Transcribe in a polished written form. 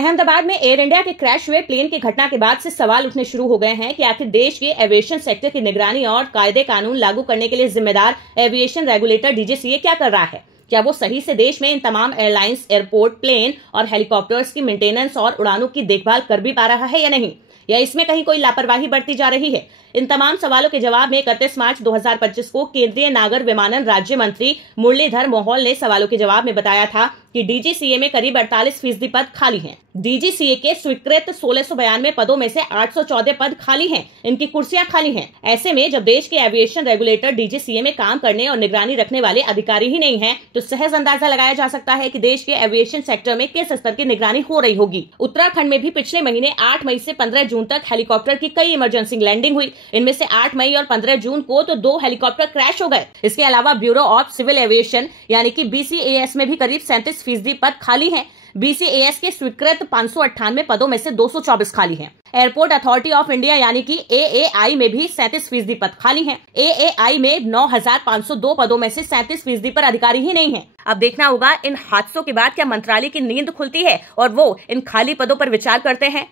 अहमदाबाद में air India के crash हुए प्लेन की घटना के बाद से सवाल उठने शुरू हो गए हैं कि आखिर देश के एविएशन सेक्टर की निगरानी और कायदे कानून लागू करने के लिए जिम्मेदार एविएशन रेगुलेटर डीजीसीए क्या कर रहा है। क्या वो सही से देश में इन तमाम एयरलाइंस, एयरपोर्ट, प्लेन और हेलीकॉप्टर्स की मेंटेनेंस और उड़ानों की देखभाल कर भी पा रहा है या नहीं, या इसमें कहीं कोई लापरवाही बरती जा रही है। इन तमाम सवालों के जवाब में 31 मार्च 2025 को केंद्रीय नागर विमानन राज्य मंत्री मुरलीधर मोहोल ने सवालों के जवाब में बताया था कि डीजीसीए में करीब 48% पद खाली हैं। डीजीसीए के स्वीकृत 1692 पदों में से 814 पद खाली हैं। इनकी कुर्सियां खाली हैं। ऐसे में जब देश के एविएशन रेगुलेटर डीजीसीए में काम करने और निगरानी रखने वाले अधिकारी ही नहीं हैं, तो सहज अंदाजा लगाया जा सकता है कि देश के एविएशन सेक्टर में किस स्तर की निगरानी हो रही होगी। उत्तराखंड में भी पिछले महीने 8 मई से 15 जून तक हेलीकॉप्टर की कई इमरजेंसी लैंडिंग हुई। इनमें से 8 मई और 15 जून को तो 2 हेलीकॉप्टर क्रैश हो गए। इसके अलावा ब्यूरो ऑफ सिविल एविएशन यानी कि बीसीएएस में भी करीब 37% पद खाली हैं। बीसीएएस के स्वीकृत 598 पदों में से 224 खाली हैं। एयरपोर्ट अथॉरिटी ऑफ इंडिया यानी कि एएआई में भी 37% पद खाली हैं। एएआई में 9,502 पदों में से 37% पर अधिकारी ही नहीं हैं। अब देखना होगा इन हादसों के बाद क्या मंत्रालय की नींद खुलती है और वो इन खाली पदों पर विचार करते हैं।